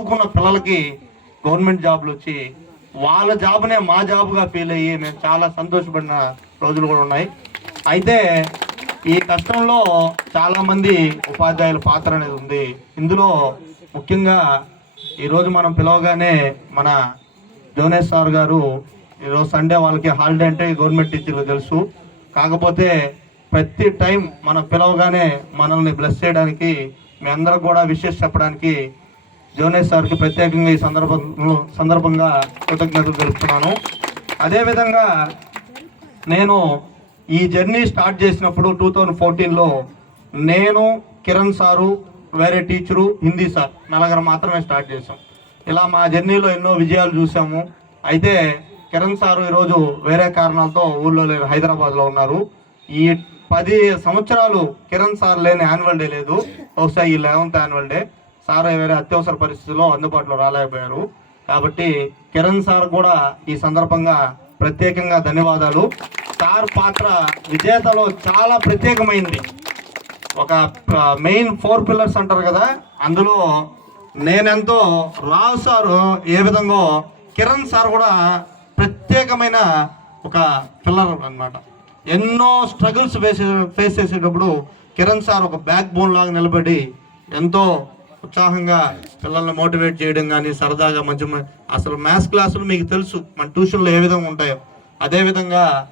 చదువుకున్న పిల్లలకి గవర్నమెంట్ జాబ్లు వచ్చి వాళ్ళ జాబ్నే మా జాబ్గా ఫీల్ అయ్యి మేము చాలా సంతోషపడిన రోజులు కూడా ఉన్నాయి. అయితే ఈ కష్టంలో చాలామంది ఉపాధ్యాయుల పాత్ర అనేది ఉంది. ఇందులో ముఖ్యంగా ఈరోజు మనం పిలవగానే మన జోనేష్ సార్ గారు ఈరోజు సండే వాళ్ళకి హాలిడే అంటే గవర్నమెంట్ టీచర్లు తెలుసు. కాకపోతే ప్రతి టైం మనం పిలవగానే మనల్ని బ్లెస్ చేయడానికి మీ అందరూ కూడా విషెస్ చెప్పడానికి జోనేష్ సార్కి ప్రత్యేకంగా ఈ సందర్భంగా కృతజ్ఞతలు తెలుపుతున్నాను. అదేవిధంగా నేను ఈ జర్నీ స్టార్ట్ చేసినప్పుడు 2014లో నేను, కిరణ్ సారు, వేరే టీచరు, హిందీ సార్ నలుగురు మాత్రమే స్టార్ట్ చేసాం. ఇలా మా జర్నీలో ఎన్నో విజయాలు చూసాము. అయితే కిరణ్ సారు ఈరోజు వేరే కారణాలతో ఊళ్ళో లేరు, హైదరాబాద్లో ఉన్నారు. ఈ 10 సంవత్సరాలు కిరణ్ సార్ లేని యాన్యువల్ డే లేదు. బహుశా ఈ 11th యాన్యువల్ డే సార్ వేరే అత్యవసర పరిస్థితుల్లో అందుబాటులో రాలేకపోయారు. కాబట్టి కిరణ్ సార్ కూడా ఈ సందర్భంగా ప్రత్యేకంగా ధన్యవాదాలు. సార్ పాత్ర విజేతలో చాలా ప్రత్యేకమైంది. ఒక మెయిన్ 4 పిల్లర్స్ అంటారు కదా, అందులో నేనెంతో, రావు సారు ఏ విధంగా, కిరణ్ సార్ కూడా ప్రత్యేకమైన ఒక పిల్లర్ అన్నమాట. ఎన్నో స్ట్రగుల్స్ ఫేస్ చేసేటప్పుడు కిరణ్ సార్ ఒక బ్యాక్ బోన్ లాగా నిలబడి ఎంతో ఉత్సాహంగా పిల్లల్ని మోటివేట్ చేయడం కానీ, సరదాగా మంచి అసలు మ్యాథ్స్ క్లాసులు మీకు తెలుసు మన ట్యూషన్లో ఏ విధంగా ఉంటాయో అదేవిధంగా